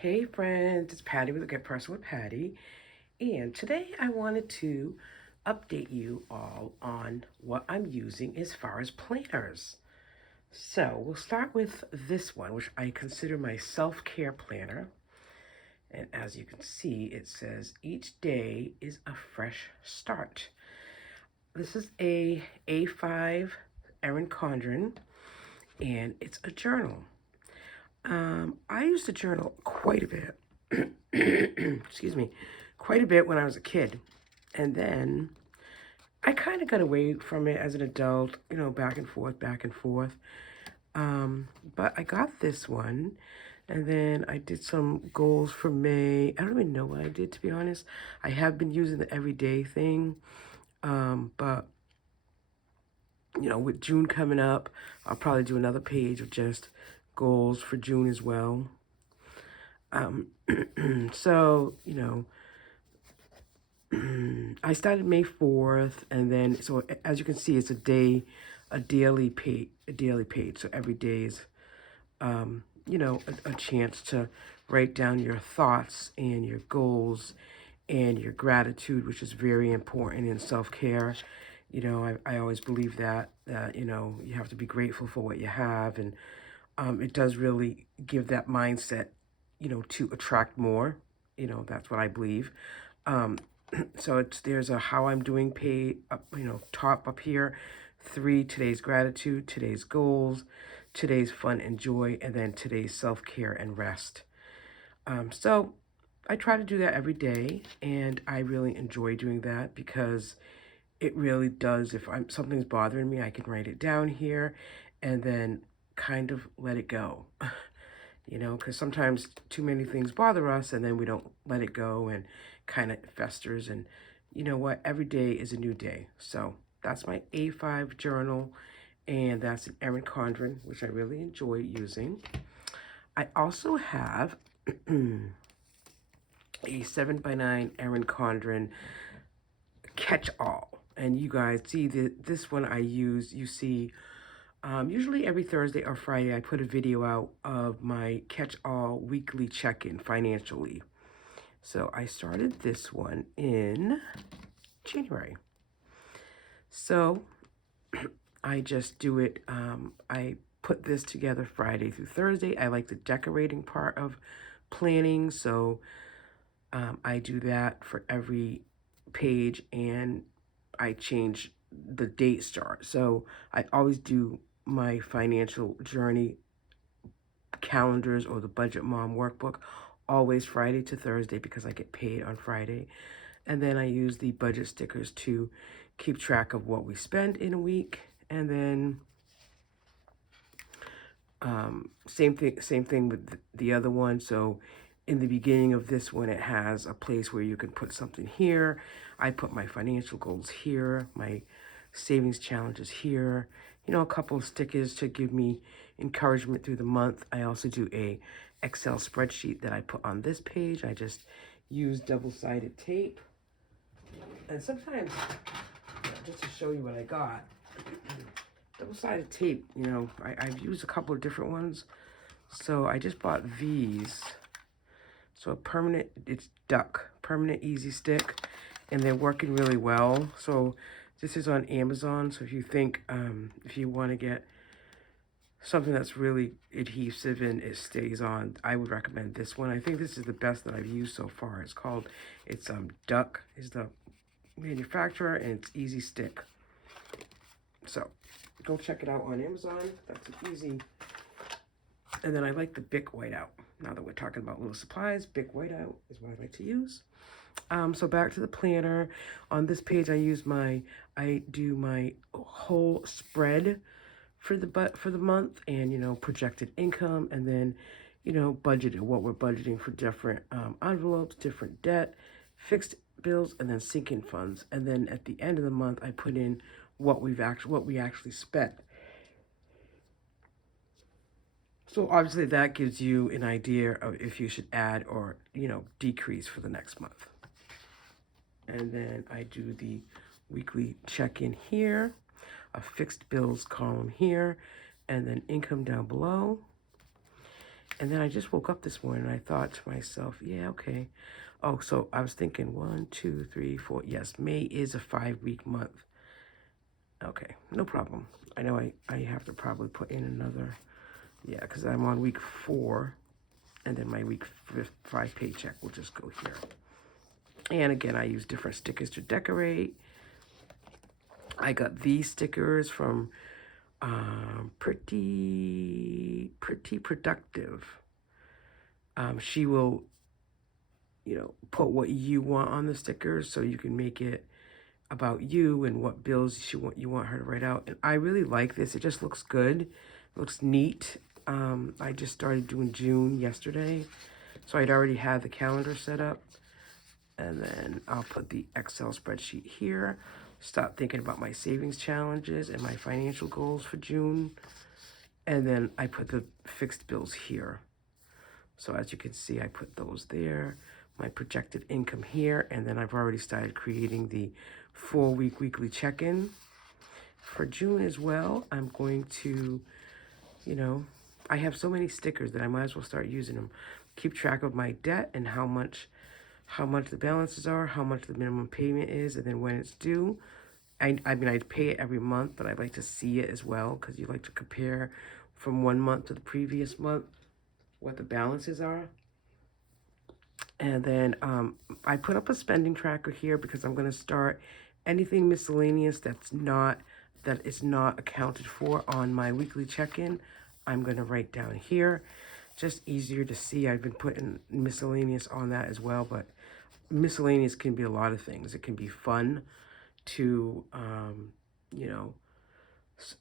Hey friends, it's Patty with a Get Person with Patty, and today I wanted to update you all on what I'm using as far as planners. So we'll start with this one, which I consider my self-care planner. And as you can see, it says each day is a fresh start. This is a A5 Erin Condren, and it's a journal. I used to journal quite a bit. Excuse me, quite a bit when I was a kid. And then I kind of got away from it as an adult, back and forth, back and forth. But I got this one, and then I did some goals for May. I don't even know what I did, to be honest. I have been using the everyday thing, but with June coming up, I'll probably do another page of just goals for June as well. So, I started May 4th, and then, so as you can see, it's a daily page. So every day is, a chance to write down your thoughts and your goals and your gratitude, which is very important in self-care. I always believe that, you have to be grateful for what you have, and it does really give that mindset, to attract more. That's what I believe. So there's a how I'm doing page up, top up here. 3, today's gratitude, today's goals, today's fun and joy, and then today's self-care and rest. So I try to do that every day, and I really enjoy doing that because it really does. If something's bothering me, I can write it down here and then kind of let it go. Because sometimes too many things bother us and then we don't let it go and kind of festers. And you know what? Every day is a new day. So that's my A5 journal, and that's an Erin Condren, which I really enjoy using. I also have a 7x9 Erin Condren catch-all. And you guys see this one I use, you see, usually every Thursday or Friday, I put a video out of my catch-all weekly check-in financially. So I started this one in January. So I just do it, I put this together Friday through Thursday. I like the decorating part of planning, so I do that for every page, and I change the date start. So I always do my financial journey calendars or the Budget Mom workbook always Friday to Thursday because I get paid on Friday. And then I use the budget stickers to keep track of what we spend in a week. And then same thing with the other one. So in the beginning of this one, it has a place where you can put something here. I put my financial goals here, my savings challenges here, a couple of stickers to give me encouragement through the month. I also do a Excel spreadsheet that I put on this page. I just use double-sided tape. And sometimes, just to show you what I got, double-sided tape, I've used a couple of different ones. So I just bought these. So it's Duck, permanent easy stick, and they're working really well. So this is on Amazon. So if you think, if you want to get something that's really adhesive and it stays on, I would recommend this one. I think this is the best that I've used so far. It's Duck is the manufacturer, and it's easy stick. So go check it out on Amazon. That's an easy. And then I like the Bic Whiteout. Now that we're talking about little supplies, Bic Whiteout is what I like to use. So back to the planner. On this page, I do my whole spread for the month, and projected income, and then budgeted, what we're budgeting for different envelopes, different debt, fixed bills, and then sinking funds. And then at the end of the month, I put in what we actually spent. So obviously that gives you an idea of if you should add or, decrease for the next month. And then I do the weekly check-in here, a fixed bills column here, and then income down below. And then I just woke up this morning and I thought to myself, yeah, okay. Oh, so I was thinking 1, 2, 3, 4. Yes, May is a 5-week month. Okay, no problem. I know I have to probably put in another, yeah, because I'm on week 4, and then my week 5 paycheck will just go here. And again, I use different stickers to decorate. I got these stickers from Pretty Productive. She will, put what you want on the stickers so you can make it about you and what bills you want her to write out. And I really like this. It just looks good. It looks neat. I just started doing June yesterday, so I'd already had the calendar set up. And then I'll put the Excel spreadsheet here. Start thinking about my savings challenges and my financial goals for June. And then I put the fixed bills here. So as you can see, I put those there. My projected income here. And then I've already started creating the 4-week weekly check-in. For June as well, I'm going to, I have so many stickers that I might as well start using them. Keep track of my debt and how much the balances are, how much the minimum payment is, and then when it's due. I mean, I pay it every month, but I'd like to see it as well because you like to compare from one month to the previous month what the balances are. And then I put up a spending tracker here because I'm going to start anything miscellaneous that is not accounted for on my weekly check-in. I'm going to write down here. Just easier to see. I've been putting miscellaneous on that as well, but miscellaneous can be a lot of things. It can be fun to,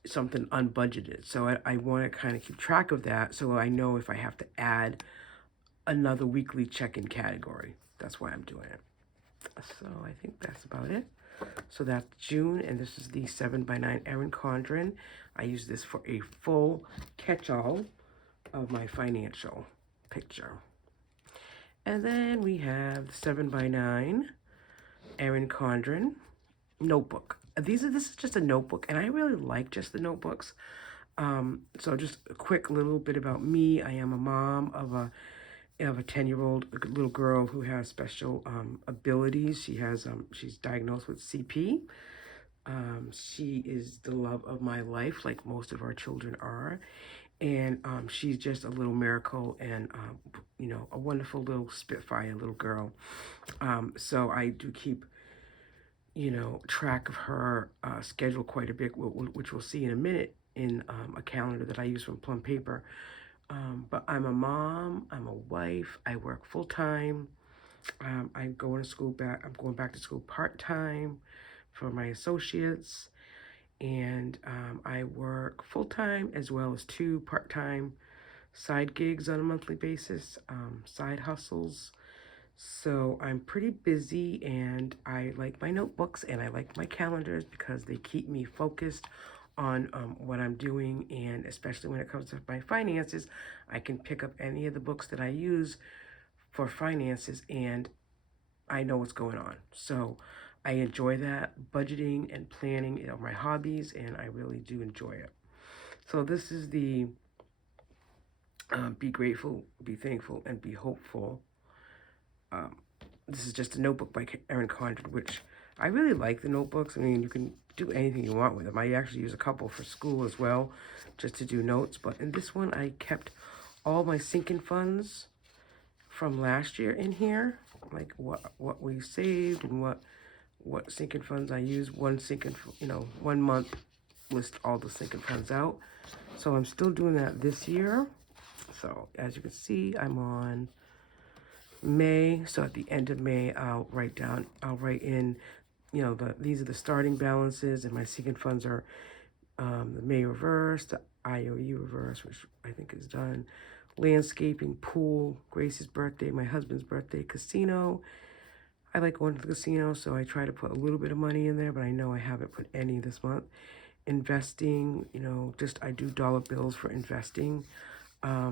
something unbudgeted. So I want to kind of keep track of that so I know if I have to add another weekly check-in category. That's why I'm doing it. So I think that's about it. So that's June, and this is the 7x9 Erin Condren. I use this for a full catch-all of my financial picture. And then we have the 7x9 Erin Condren notebook. This is just a notebook, and I really like just the notebooks. So just a quick little bit about me. I am a mom of a 10-year-old little girl who has special abilities. She's diagnosed with CP. She is the love of my life, like most of our children are. And she's just a little miracle and, a wonderful little Spitfire little girl. So I do keep, track of her schedule quite a bit, which we'll see in a minute in a calendar that I use from Plum Paper. But I'm a mom, I'm a wife, I work full-time. I'm going back to school part-time for my associates. And I work full-time as well as 2 part-time side gigs on a monthly basis, side hustles. So I'm pretty busy, and I like my notebooks and I like my calendars because they keep me focused on what I'm doing. And especially when it comes to my finances, I can pick up any of the books that I use for finances and I know what's going on. So I enjoy that. Budgeting and planning are my hobbies, and I really do enjoy it. So this is the Be Grateful, Be Thankful, and Be Hopeful. This is just a notebook by Erin Condren, which I really like the notebooks. I mean, you can do anything you want with them. I actually use a couple for school as well, just to do notes. But in this one, I kept all my sinking funds from last year in here, like what we saved and what sinking funds I use. One month list all the sinking funds out. So I'm still doing that this year. So as you can see, I'm on May. So at the end of May, I'll write in, these are the starting balances, and my sinking funds are the May reverse, the IOU reverse, which I think is done, landscaping, pool, Gracie's birthday, my husband's birthday, casino. I like going to the casino, so I try to put a little bit of money in there, but I know I haven't put any this month. Investing, I do dollar bills for investing.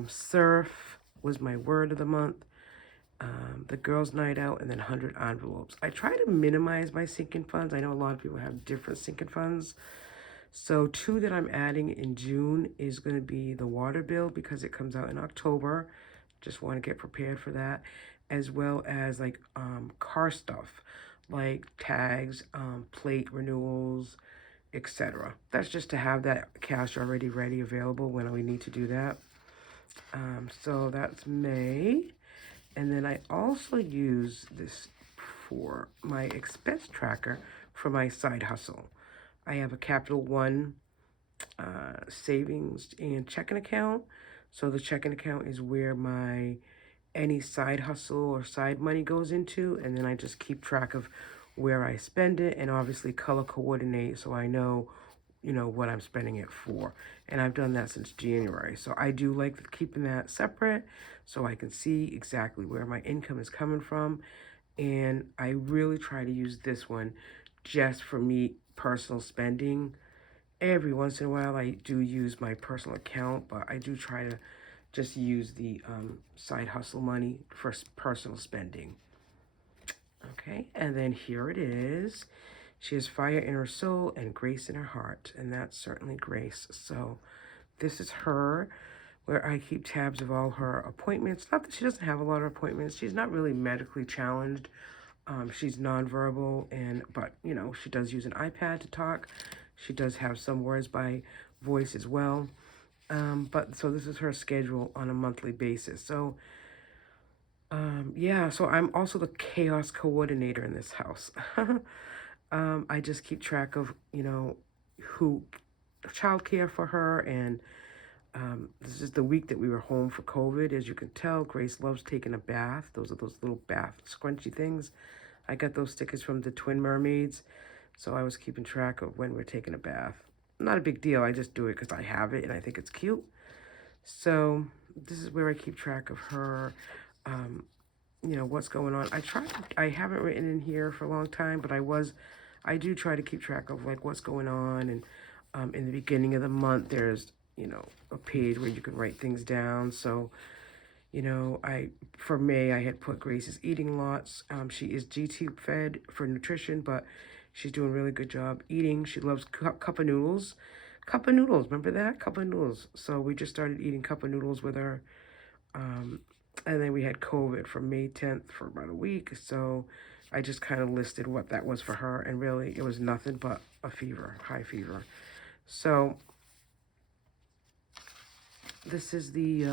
Surf was my word of the month. The girls' night out, and then 100 envelopes. I try to minimize my sinking funds. I know a lot of people have different sinking funds. So two that I'm adding in June is going to be the water bill because it comes out in October. Just want to get prepared for that, as well as like car stuff, like tags, plate renewals, etc. That's just to have that cash already ready available when we need to do that. So that's May. And then I also use this for my expense tracker for my side hustle. I have a Capital One savings and checking account. So the checking account is where my any side hustle or side money goes into, and then I just keep track of where I spend it and obviously color coordinate so I know, what I'm spending it for. And I've done that since January. So I do like keeping that separate so I can see exactly where my income is coming from. And I really try to use this one just for me personal spending. Every once in a while, I do use my personal account, but I do try to just use the side hustle money for personal spending. Okay, and then here it is. She has fire in her soul and grace in her heart, and that's certainly grace. So this is her, where I keep tabs of all her appointments. Not that she doesn't have a lot of appointments. She's not really medically challenged. She's nonverbal, but she does use an iPad to talk. She does have some words by voice as well. But so this is her schedule on a monthly basis. So yeah, so I'm also the chaos coordinator in this house. I just keep track of, who childcare for her, and this is the week that we were home for COVID. As you can tell, Grace loves taking a bath. Those are those little bath scrunchy things. I got those stickers from the Twin Mermaids, so I was keeping track of when we're taking a bath. Not a big deal. I just do it because I have it and I think it's cute. So this is where I keep track of her, what's going on. I haven't written in here for a long time, but I do try to keep track of like what's going on. And in the beginning of the month, there's, a page where you can write things down. So, for May, I had put Grace's eating lots. She is GT fed for nutrition, but she's doing a really good job eating. She loves cup of noodles. Cup of noodles, remember that? Cup of noodles. So we just started eating cup of noodles with her. And then we had COVID from May 10th for about a week. So I just kind of listed what that was for her. And really, it was nothing but a fever, high fever. So this is the,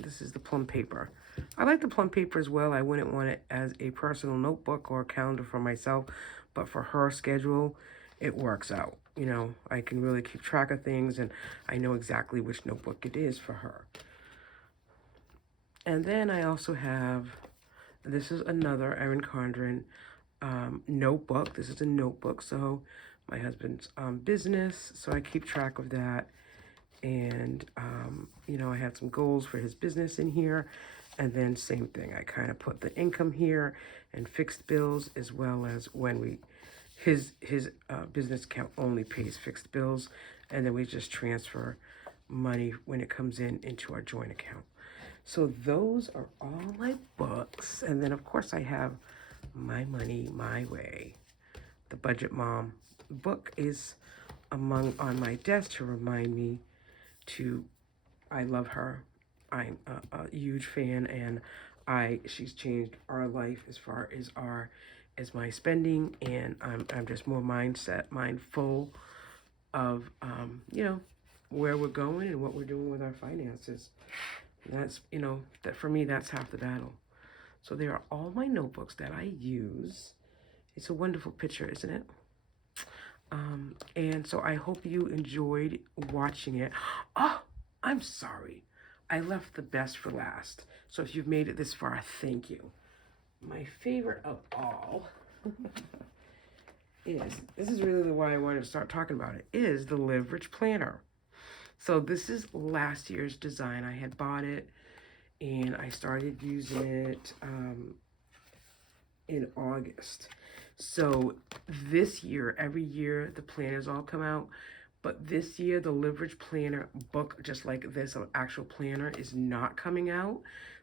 this is the plum paper. I like the plum paper as well. I wouldn't want it as a personal notebook or a calendar for myself, but for her schedule, it works out. I can really keep track of things, and I know exactly which notebook it is for her. And then I also have, this is another Erin Condren notebook. This is a notebook, so my husband's business, so I keep track of that. And, I had some goals for his business in here. And then same thing, I kind of put the income here and fixed bills, as well as when his business account only pays fixed bills. And then we just transfer money when it comes into our joint account. So those are all my books. And then of course I have My Money, My Way. The Budget Mom book is on my desk to remind me I love her. I'm a huge fan, and she's changed our life as far as my spending, and I'm just more mindful of where we're going and what we're doing with our finances. And that's that for me, that's half the battle. So there are all my notebooks that I use. It's a wonderful picture, isn't it? And so I hope you enjoyed watching it. Oh, I'm sorry. I left the best for last. So if you've made it this far, thank you. My favorite of all this is really why I wanted to start talking about it, is the Live Rich Planner. So this is last year's design. I had bought it and I started using it in August. So this year, every year the planners all come out, but this year the Live Rich Planner book, just like this, an actual planner, is not coming out.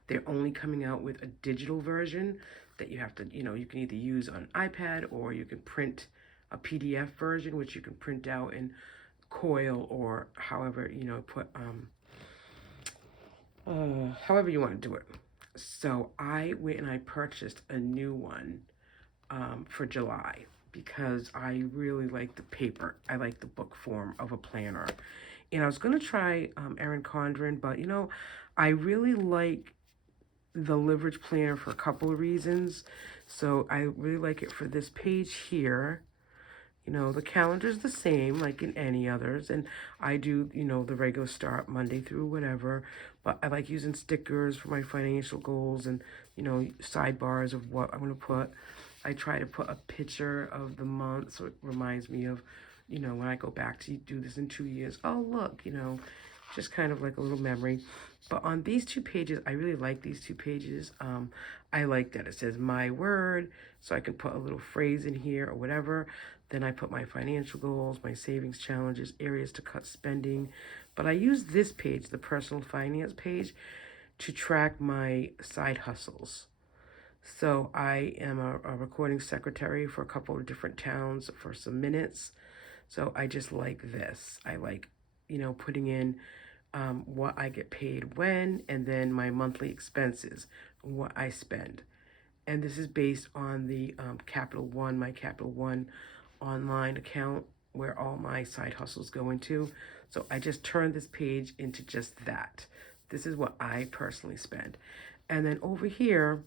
They're only coming out with a digital version that you have to, you can either use on iPad or you can print a PDF version, which you can print out in coil or however, you know, put, however you want to do it. So I went and I purchased a new one for July because I really like the paper. I like the book form of a planner. And I was going to try Erin Condren, but you know, I really like the Leverage Planner for a couple of reasons. So I really like it for this page here. You know, the calendar's the same like in any others. And I do, you know, the regular start Monday through whatever. But I like using stickers for my financial goals and, you know, sidebars of what I'm going to put. I try to put a picture of the month so it reminds me of, you know, when I go back to do this in 2 years. Oh, look, you know, just kind of like a little memory. But on these two pages, I really like these two pages. I like that it says my word, so I can put a little phrase in here or whatever. Then I put my financial goals, my savings challenges, areas to cut spending. But I use this page, the personal finance page, to track my side hustles. So I am a recording secretary for a couple of different towns for some minutes. So I just like this. I like, you know, putting in what I get paid when, and then my monthly expenses, what I spend. And this is based on the Capital One, my Capital One online account where all my side hustles go into. So I just turned this page into just that. This is what I personally spend. And then over here,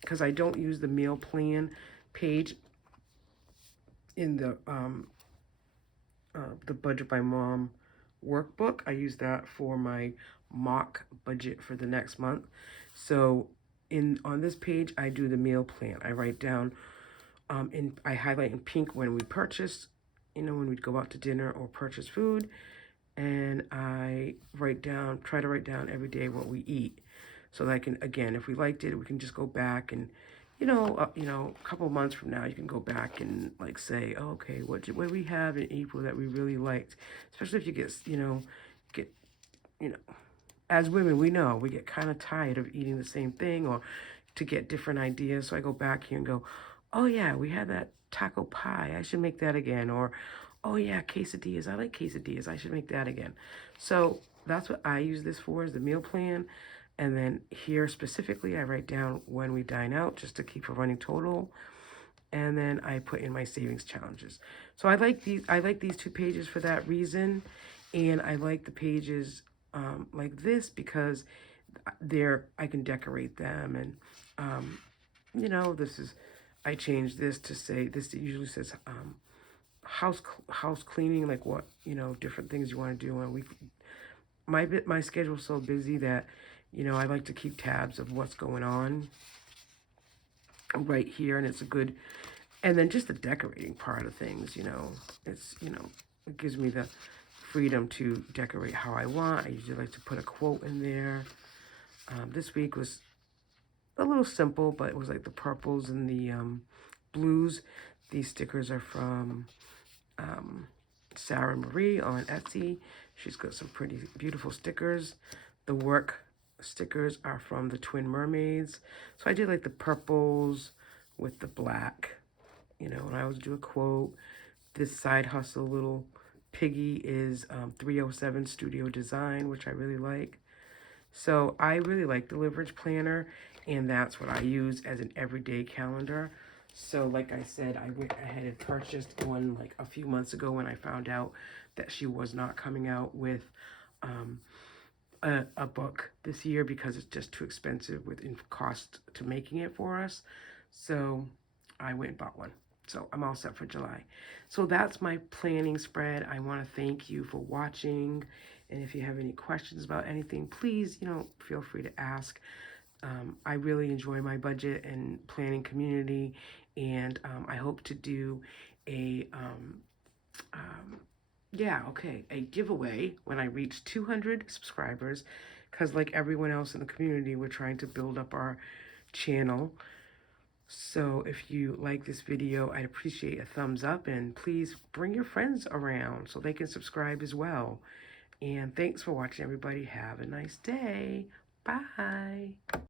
because I don't use the meal plan page in the Budget by Mom workbook. I use that for my mock budget for the next month. So on this page, I do the meal plan. I write down, I highlight in pink when we purchase, you know, when we go out to dinner or purchase food. And I try to write down every day what we eat. So that I can, again, if we liked it, we can just go back and, you know, a couple months from now, you can go back and like say, oh, okay, what did we have in April that we really liked? Especially if you get, you know, as women, we know we get kind of tired of eating the same thing or to get different ideas. So I go back here and go, oh yeah, we had that taco pie. I should make that again. Or, oh yeah, quesadillas. I like quesadillas. I should make that again. So that's what I use this for, is the meal plan. And then here specifically, I write down when we dine out just to keep a running total. And then I put in my savings challenges. So I like these two pages for that reason. And I like the pages like this because I can decorate them. And, you know, I changed this to say, this usually says house cleaning, like what, you know, different things you want to do on a week. My schedule's so busy that, you know, I like to keep tabs of what's going on right here, and it's a good, and then just the decorating part of things, you know, it gives me the freedom to decorate how I want. I usually like to put a quote in there. This week was a little simple, but it was like the purples and the blues. These stickers are from Sarah Marie on Etsy. She's got some pretty beautiful stickers. The work stickers are from the Twin Mermaids. So I did like the purples with the black, you know, and I always do a quote. This side hustle little piggy is 307 Studio Design, which I really like. So I really like the Leverage Planner, and that's what I use as an everyday calendar. So like I said, I went ahead and purchased one like a few months ago when I found out that she was not coming out with a book this year because it's just too expensive with cost to making it for us. So I went and bought one. So I'm all set for July. So that's my planning spread. I want to thank you for watching. And if you have any questions about anything, please, you know, feel free to ask. I really enjoy my budget and planning community. And I hope to do a a giveaway when I reach 200 subscribers, because like everyone else in the community, we're trying to build up our channel. So if you like this video, I'd appreciate a thumbs up, and please bring your friends around so they can subscribe as well. And thanks for watching, everybody. Have a nice day. Bye.